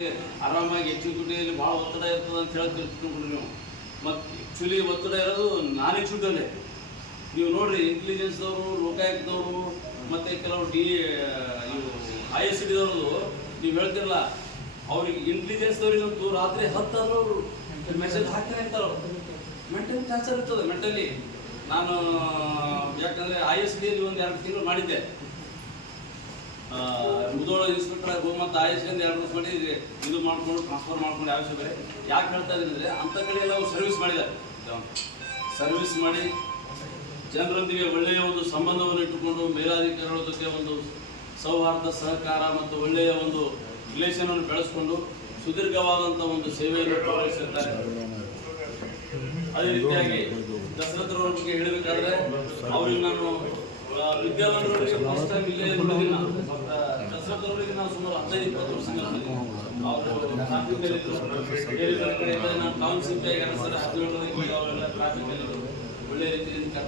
ಆರಾಮಾಗಿ ಎಕ್ಸಿಕ್ಯೂಟಿವ್ ಭಾಳ ಒತ್ತಡ ಇರ್ತದೆ ಅಂತ ಹೇಳಿ ತಿಳ್ಕೊಂಡ್ರಿ ನೀವು. ಮತ್ತು ಆ್ಯಕ್ಚುಲಿ ಒತ್ತಡ ಇರೋದು ನಾನ್ ಎಕ್ಸಿಕ್ಯೂಟಿವಲ್ಲೇ. ನೀವು ನೋಡ್ರಿ, ಇಂಟೆಲಿಜೆನ್ಸ್ದವರು, ಲೋಕಾಯುಕ್ತದವರು ಮತ್ತು ಕೆಲವರು ಇವು ISD-ದವ್ರದ್ದು ನೀವು ಹೇಳ್ತಿರಲ್ಲ, ಅವ್ರಿಗೆ ಇಂಟೆಲಿಜೆನ್ಸ್ದವ್ರಿಗಂತೂ ರಾತ್ರಿ 10 ಅವರು ಮೆಸೇಜ್ ಹಾಕ್ತಾನೆ ಇರ್ತಾರೆ. ಮೆಂಟಲಿ ಟಾರ್ಚರ್ ಇರ್ತದೆ ಮೆಂಟಲಿ. ನಾನು ಯಾಕಂದರೆ ISD-ಯಲ್ಲಿ ಒಂದು 2 ತಿಂಗಳು ಮಾಡಿದ್ದೆ. ಮುದೋಳ ಇನ್ಸ್ಪೆಕ್ಟರ್ ಮತ್ತು ISD-ಯಿಂದ 2 ವರ್ಷ ಮಾಡಿ ಇದು ಮಾಡ್ಕೊಂಡು ಟ್ರಾನ್ಸ್ಫರ್ ಮಾಡ್ಕೊಂಡು ಯಾವ ಬೇರೆ. ಯಾಕೆ ಹೇಳ್ತಾ ಇದ್ದೀನಿ ಅಂದರೆ, ಅಂಥ ಕಡೆ ಎಲ್ಲ ಸರ್ವಿಸ್ ಮಾಡಿದ್ದಾರೆ. ಸರ್ವಿಸ್ ಮಾಡಿ ಜನರೊಂದಿಗೆ ಒಳ್ಳೆಯ ಒಂದು ಸಂಬಂಧವನ್ನು ಇಟ್ಟುಕೊಂಡು ಮೇಲಾಧಿಕಾರಿಗಳ ಜೊತೆ ಒಂದು ಸೌಹಾರ್ದ ಸಹಕಾರ ಮತ್ತು ಒಳ್ಳೆಯ ಒಂದು ರಿಲೇಷನನ್ನು ಬೆಳೆಸ್ಕೊಂಡು ಸುದೀರ್ಘವಾದಂಥ ಒಂದು ಸೇವೆಯನ್ನು ನಿರ್ವಹಿಸಿರ್ತಾರೆ. ಅದೇ ರೀತಿಯಾಗಿ ದಸರಥರವ್ರ ಬಗ್ಗೆ ಹೇಳಬೇಕಾದ್ರೆ, ಅವ್ರಿಗೆ ನಾನು ವಿದ್ಯಾವಂತರವರಿಗೆ ಫಸ್ಟ್ ಟೈಮ್ ಇಲ್ಲೇ ನೋಡಿದ್ದೀನಿ. ದಸರಥರವರಿಗೆ ನಾವು ಸುಮಾರು 15-20 ವರ್ಷ ಅವರು ಟ್ರಾಫಿಕಲ್ಲಿದ್ದರು. ಬೇರೆ ಬೇರೆ ಕಡೆಯಿಂದ ನಾನು ಟೌನ್ಶಿಪ್ 2017 ಅವರೆಲ್ಲ ಟ್ರಾಫಿಕಲ್ಲಿದ್ದರು. ಒಳ್ಳೆಯ ರೀತಿಯಿಂದ